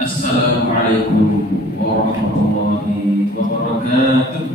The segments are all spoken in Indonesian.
Assalamualaikum warahmatullahi wabarakatuh.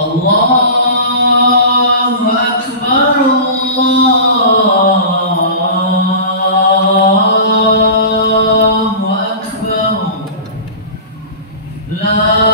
Allahu Akbar, Allahu Akbar. La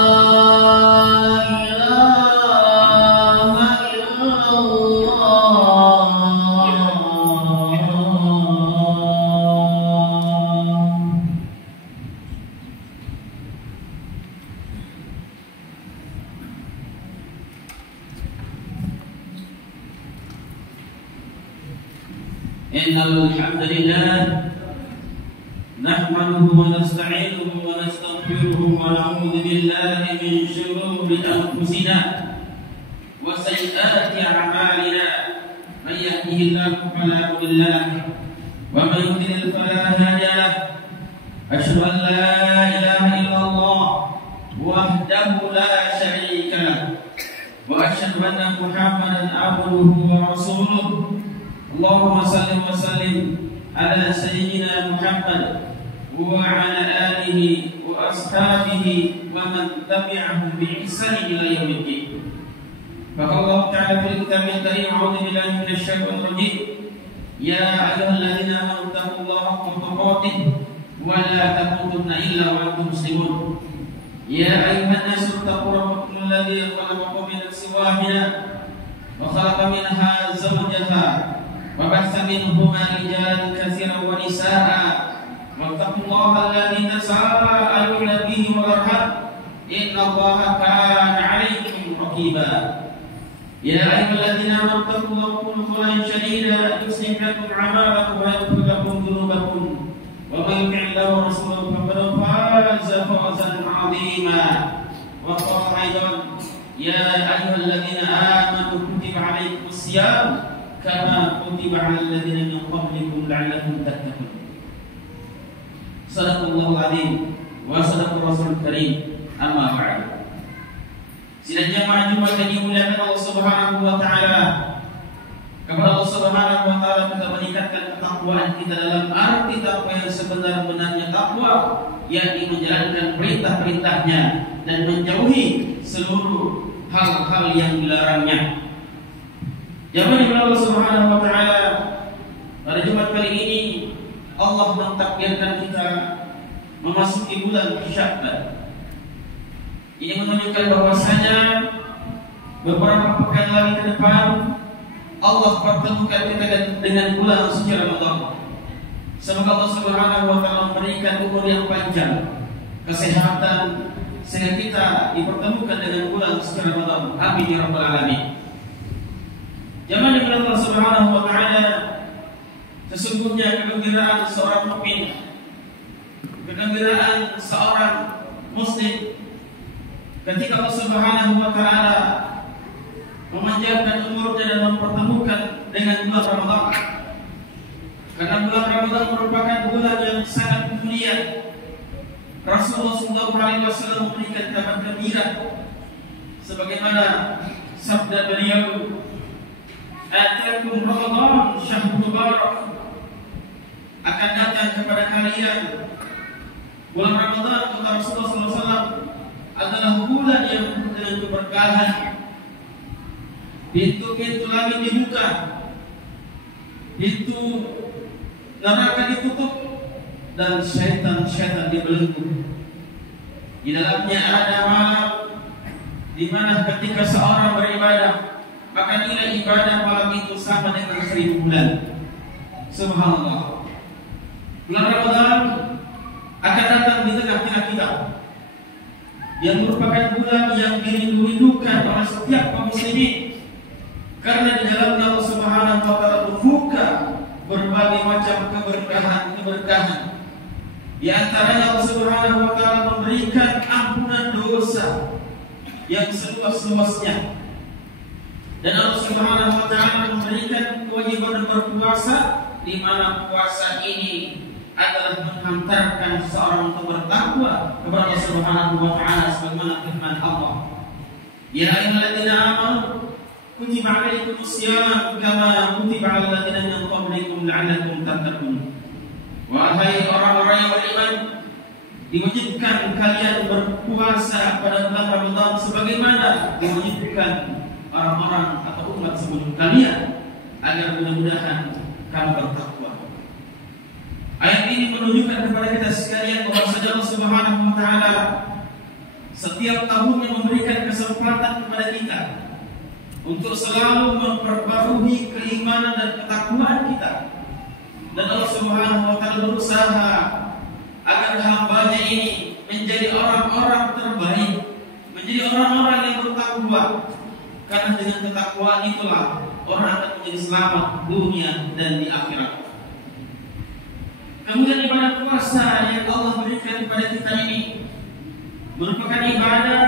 Innal hamdalillah nahmaduhu wa nasta'inuhu wa nastaghfiruhu wa na'udzu billahi min shururi anfusina wa sayyiati a'malina may yahdihillahu fala mudilla lahu wa may yudlil fala hadiya lahu asyhadu an la ilaha illallah wahdahu la syarika lahu wa asyhadu anna Muhammadan abduhu wa rasuluh. Allahumma salli wa sallim ala sayyidina Muhammad wa ala alihi wa ashabihi wa man tabi'ahum bi ihsan ila yaumiddin. Faqala ta'ala fil kitabil karim a'udzu billahi minasy syaithanir rajim. Ya ayyuhalladzina amanu taqullaha haqqa tuqatih wa la tamutunna illa wa antum muslimun. Ya ayyuhan nasu taqu rabbakum alladzi khalaqakum min nafsin wahidah wa khalaqa minha zawjaha وبث منهما رجالا كثيرا ونساء واتقوا الله الذي تساءلون به والارحام ان الله كان عليكم رقيبا يا ايها الذين امنوا اتقوا الله وقولوا قولا سديدا يصلح لكم اعمالكم ويغفر لكم ذنوبكم ومن يطع الله ورسوله فقد فاز فوزا عظيما وقال ايضا يا ايها الذين امنوا كتب عليكم الصيام kama kutiba 'alal ladzina min qablikum la'allakum tattaqun. Shadaqallahul 'azim wa shadaqar rasulul karim. Amma ba'd. Sidang jamaah Jumat yang dimuliakan Allah Subhanahu wa taala. Kepada Allah Subhanahu wa taala kita meningkatkan ketakwaan kita dalam arti takwa yang sebenar-benarnya takwa, yakni menjalankan perintah-perintahnya dan menjauhi seluruh hal-hal yang dilarangnya. Jamaah Allah Subhanahu wa taala, pada Jumat kali ini Allah mentakdirkan kita memasuki bulan Sya'ban. Ini menunjukkan bahwasanya beberapa pekan lagi ke depan Allah pertemukan kita dengan bulan suci Ramadan. Semoga Allah Subhanahu wa taala memberikan umur yang panjang, kesehatan, sehingga kita dipertemukan dengan bulan suci Ramadan. Amin ya rabbal alamin. Jamaah yang Allah Subhanahu wa taala, sesungguhnya kegembiraan seorang mukmin, kegembiraan seorang muslim ketika Allah Subhanahu wa taala memanjangkan umurnya dan mempertemukan dengan bulan Ramadan. Karena bulan Ramadan merupakan bulan yang sangat mulia. Rasulullah SAW memberikan kabar gembira sebagaimana sabda beliau, "Atakum Ramadan syahrul mubarak." Akan datang kepada kalian bulan Ramadan, kata Rasulullah SAW, adalah bulan yang penuh dengan keberkahan. Pintu-pintu langit dibuka, pintu neraka ditutup, dan syaitan-syaitan dibelenggu. Di dalamnya ada malam di mana ketika seorang beribadah, maka nilai ibadah malam itu sama dengan 1000 bulan. Subhanallah. Bulan Ramadan akan datang di tengah-tengah kita, yang merupakan bulan yang dirindu-rindukan oleh setiap kaum muslimin, karena di dalamnya Allah Subhanahu wa taala membuka berbagai macam keberkahan. Di antaranya Allah Subhanahu wa taala memberikan ampunan dosa yang seluas-luasnya. Dan Allah Subhanahu wa taala memberikan kewajiban berpuasa, di mana puasa ini adalah menghantarkan seorang untuk bertakwa kepada Allah Subhanahu wa taala sebagaimana firman Allah. Ya ayyuhalladzina amanu kutiba alaikumus syiyam kama kutiba alal ladzina min qablikum la'allakum tattaqun. Wahai orang-orang yang beriman, diwajibkan kalian berpuasa pada bulan Ramadan sebagaimana diwajibkan orang-orang atau umat sebelum kalian, agar mudah-mudahan kamu bertakwa. Ayat ini menunjukkan kepada kita sekalian bahwa Allah Subhanahu wa taala setiap tahunnya memberikan kesempatan kepada kita untuk selalu memperbarui keimanan dan ketakwaan kita. Dan Allah Subhanahu wa taala berusaha agar hamba-Nya ini menjadi orang-orang terbaik, menjadi orang-orang yang bertakwa. Karena dengan ketakwaan itulah orang akan menjadi selamat dunia dan di akhirat. Kemudian ibadah puasa yang Allah berikan kepada kita ini merupakan ibadah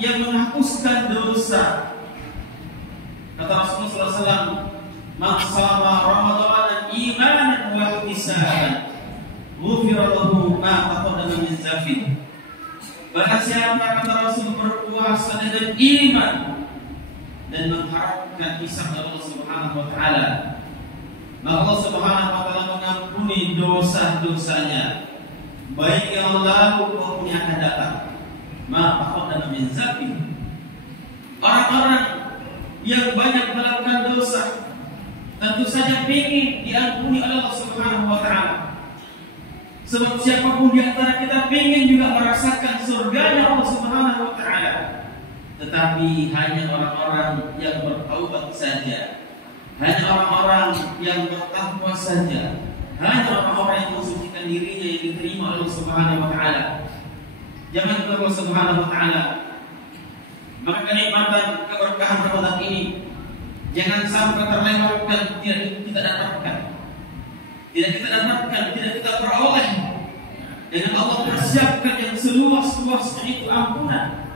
yang menghapuskan dosa. Kata Rasulullah SAW, "Man shama Ramadan imanan wa ihtisaban, ghufira lahu ma taqaddama min dzambihi." Barang siapa, kata Rasul, berpuasa dengan iman dan mengharapkan hisab Allah Subhanahu wa taala, maka Allah Subhanahu wa taala mengampuni dosa-dosanya, baik yang lalu maupun yang akan datang. Ma taqaddama min dzambihi. Orang-orang yang banyak melakukan dosa tentu saja ingin diampuni oleh Allah Subhanahu wa taala. Sebab siapapun di antara kita ingin juga merasakan surganya Allah Subhanahu wa taala. Tetapi hanya orang-orang yang bertaubat saja, hanya orang-orang yang bertakwa saja, hanya orang-orang yang mensucikan dirinya yang diterima oleh Allah Subhanahu wa taala. Jangan lupa Allah Subhanahu wa taala. Maka kenikmatan keberkahan Ramadan ini jangan sampai terlewatkan, tidak kita dapatkan. Tidak kita dapatkan, tidak kita peroleh. Dengan Allah persiapkan yang seluas-luasnya itu ampunan.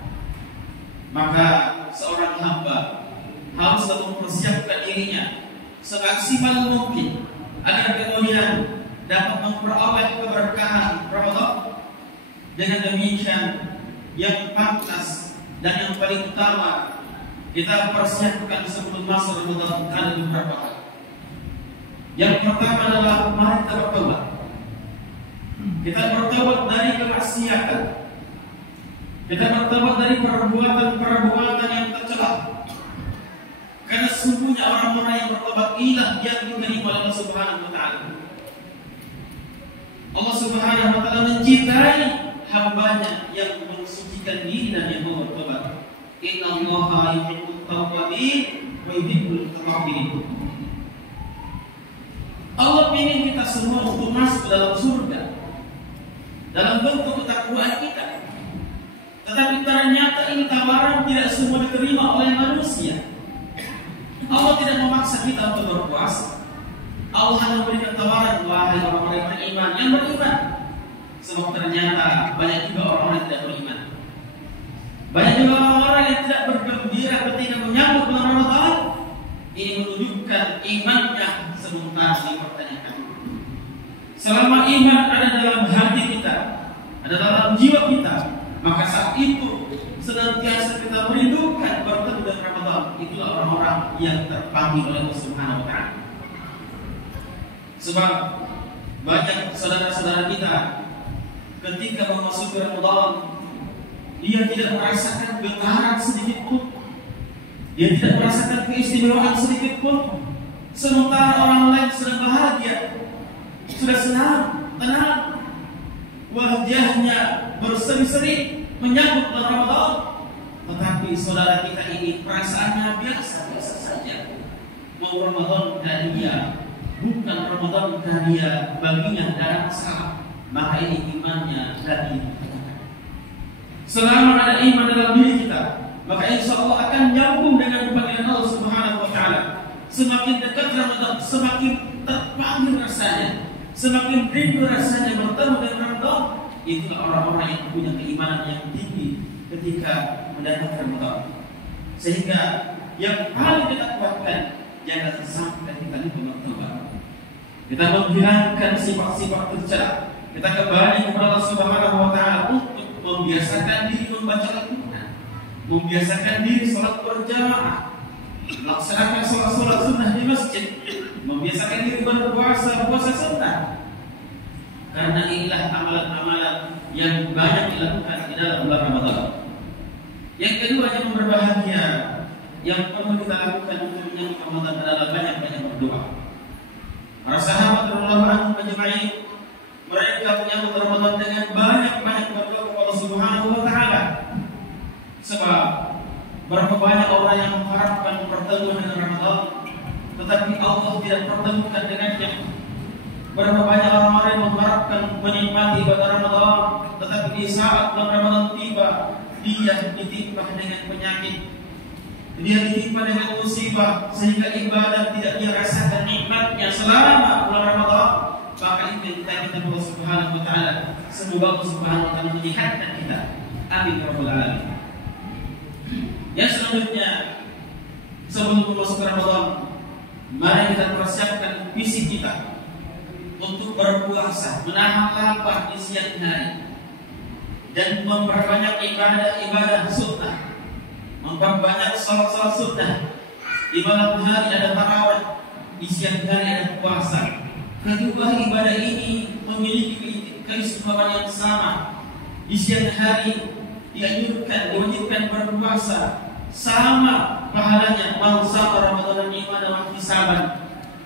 Maka seorang hamba harus mempersiapkan dirinya semaksimal mungkin agar kemudian dapat memperoleh keberkahan Ramadan. Dengan demikian, yang pantas dan yang paling utama kita persiapkan sebelum masuk Ramadan ada beberapa hal. Yang pertama adalah mari kita bertobat. Kita bertobat dari kemaksiatan. Kita bertobat dari perbuatan-perbuatan yang tercela. Karena sesungguhnya orang-orang yang bertobat inilah yang diterima oleh Allah Subhanahu wa taala. Allah Subhanahu wa taala mencintai hamba-Nya yang mensucikan diri dan yang mau bertobat. Innallaha yuhibbut tawwabin wa yuhibbul mutatahhirin. Allah ingin kita semua untuk masuk dalam surga dalam bentuk ketakwaan kita. Tetapi ternyata ini tawaran tidak semua diterima oleh manusia. Allah tidak memaksa kita untuk berpuasa. Allah hanya memberikan tawaran, wahai orang-orang yang beriman, yang beriman. Sebab ternyata banyak juga orang-orang yang tidak beriman. Banyak juga orang-orang yang tidak bergembira ketika menyambut bulan Ramadan. Ini menunjukkan imannya sebentar dipertanyakan. Selama iman ada dalam hati kita, ada dalam jiwa kita, maka saat itu senantiasa kita merindukan bertemu dengan Ramadan. Itulah orang-orang yang terpanggil oleh Allah Subhanahu wa taala. Sebab banyak saudara-saudara kita ketika memasuki Ramadan, dia tidak merasakan getaran sedikit pun. Dia tidak merasakan keistimewaan sedikit pun. Sementara orang lain sudah bahagia, sudah senang, tenang, wajahnya berseri-seri menyambut bulan Ramadan. Tetapi saudara kita ini perasaannya biasa-biasa saja. Mau Ramadan dia, bukan Ramadan dia, baginya tidak ada masalah. Maka ini imannya lagi. Selama ada iman dalam diri kita, maka insya Allah akan nyambung dengan panggilan Allah Subhanahu wa taala. Semakin dekat Ramadan, semakin terpanggil rasanya, semakin rindu rasanya bertemu dengan Ramadan. Itulah orang-orang yang punya keimanan yang tinggi ketika mendapat Ramadan. Sehingga yang paling kita kuatkan, jangan sampai kita lupa bertobat. Kita menghilangkan sifat-sifat tercela. Kita kembali kepada Allah Subhanahu wa taala untuk membiasakan diri membaca Al-Quran, membiasakan diri sholat berjamaah, laksanakan sholat sunnah di masjid, membiasakan diri berpuasa, puasa sunnah. Karena inilah amalan-amalan yang banyak dilakukan di dalam bulan Ramadan. Yang kedua yang berbahagia, yang perlu kita lakukan untuk menyambut Ramadan adalah banyak-banyak berdoa. Para sahabat radhiyallahu anhum ajma'in, mereka menyambut Ramadan dengan banyak-banyak berdoa kepada Allah Subhanahu wa taala. Sebab berapa banyak orang yang mengharapkan pertemuan dengan Ramadan, tetapi Allah tidak pertemukan dengannya. Berapa banyak orang-orang yang mengharapkan menikmati ibadah Ramadan, tetapi di saat bulan Ramadan tiba, dia ditimpa dengan penyakit, dia ditimpa dengan musibah, sehingga ibadah tidak dia rasakan nikmatnya selama bulan Ramadan. Maka itu yang kita minta Allah Subhanahu wa taala, semoga Allah Subhanahu wa taala menyehatkan kita. Amin ya rabbal alamin. Yang selanjutnya, sebelum masuk Ramadan, mari kita persiapkan fisik kita untuk berpuasa, menahan lapar di siang hari, dan memperbanyak ibadah sunnah, memperbanyak salat sunnah. Di malam hari ada tarawih, di siang hari ada puasa. Kedua ibadah ini memiliki keistimewaan yang sama. Di siang hari diwajibkan berpuasa, sama pahalanya mau sama Ramadan iman dan ihtisaban.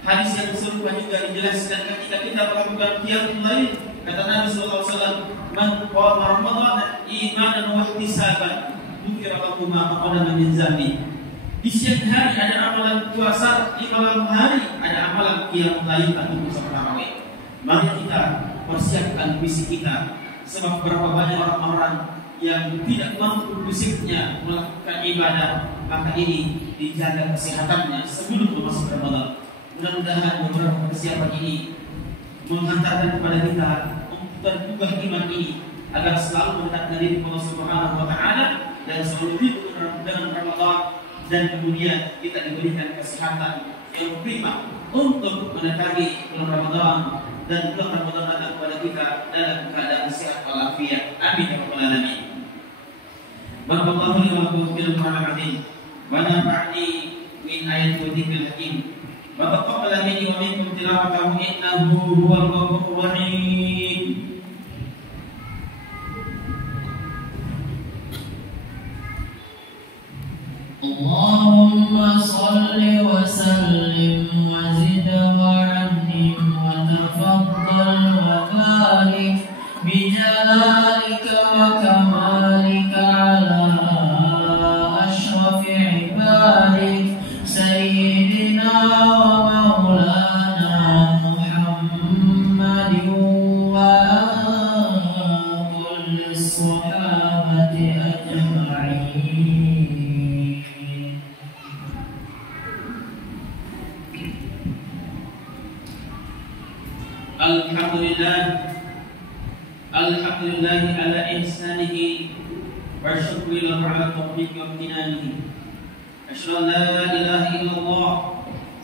Hadis yang serupa juga dijelaskan ketika kita melakukan qiyamul lail. Kata Nabi sallallahu alaihi wasallam, "Man qama Ramadan imanan wa ihtisaban, dzukira lahu ma taqaddama min dzambi." Di siang hari ada amalan puasa, di malam hari ada amalan qiyamul lail atau puasa tarawih. Mari kita persiapkan fisik kita, sebab berapa banyak orang-orang yang tidak mampu fisiknya melakukan ibadah, maka ini dijaga kesehatannya sebelum masuk Ramadan. Mudah-mudahan beberapa persiapan ini menghantarkan kepada kita untuk tergugah iman ini, agar selalu mendekatkan diri kepada Allah Subhanahu wa taala dan selalu hidup dengan Ramadan, dan kemudian kita diberikan kesehatan yang prima untuk mendatangi bulan Ramadan, dan bulan Ramadan datang kepada kita dalam keadaan sehat walafiat. Amin ya rabbal alamin. Barakallahu li wa lakum fil Qur'anil wa nafa'ni min ayatil dzikril hakim. Wa taqabbal minni wa minkum tilawatahu innahu huwal ghafurur rahim. Allahumma shalli wa sallim wa zid wa annim wa tafaddal wa barik bi jalalika wa kamalika ala ashrafi ibadik sayyidina wa maulana Muhammadin wa kulli sahabati ajma'in. Alhamdulillah ala ihsanihi wa syukri lahu ala taufiqi wa imtinanihi. Asyhadu an la ilaha illallah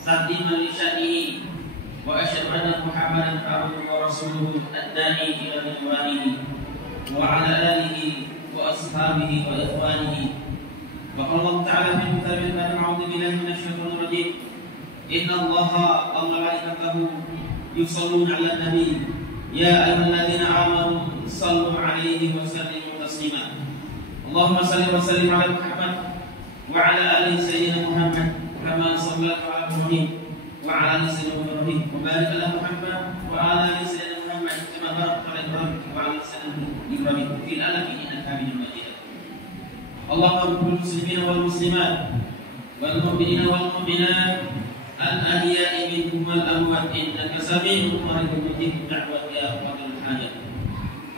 ta'ziman li sya'nihi wa asyhadu anna Muhammadan abduhu wa rasuluhu ad-da'i ila ridwanihi wa ala alihi wa ashabihi wa ikhwanihi. Wa qala Allah ta'ala fi kitabil karim, a'udzu billahi minasyaitonir rajim. Inna Allaha wa malaikatahu yusalluna 'alan nabi ya ayyuhalladzina amanu sallu 'alaihi wa sallimu taslima. Allahumma salli wa sallim 'ala Muhammad wa 'ala ali sayyidina Muhammad kama sallaita 'ala Ibrahim wa 'ala ali sayyidina Ibrahim wa barik 'ala Muhammad wa 'ala ali sayyidina Muhammad kama barakta 'ala Ibrahim wa 'ala ali sayyidina Ibrahim fil alamin innaka Hamidum Majid. Allahumma ighfir lil muslimina wal muslimat wal mu'minina wal mu'minat al-ahya'i minhum wal amwat innaka sami'un qaribun mujibud da'wati ya qadir al-hajat.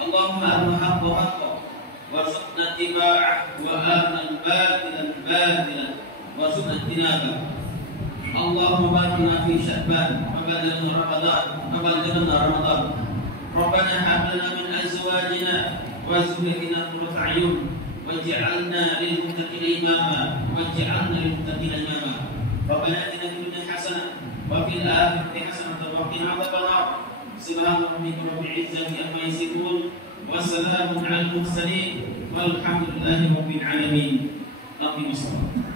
Allahumma arina haqqa haqqan warzuqna ittiba'ah wa arina al-batilan batilan warzuqna ijtinabah. Allahumma barik lana fi Sya'ban wa ballighna Ramadan. Rabbana hab lana min azwajina wa dhurriyyatina qurrata a'yun waj'alna lil muttaqina imama. Rabbana atina fid dunya hasanah wa fil akhirati hasanah wa qina adzabannar. Subhana rabbika rabbil izzati amma yasifun wa salamun 'alal mursalin walhamdulillahi rabbil alamin. aqimis shalah.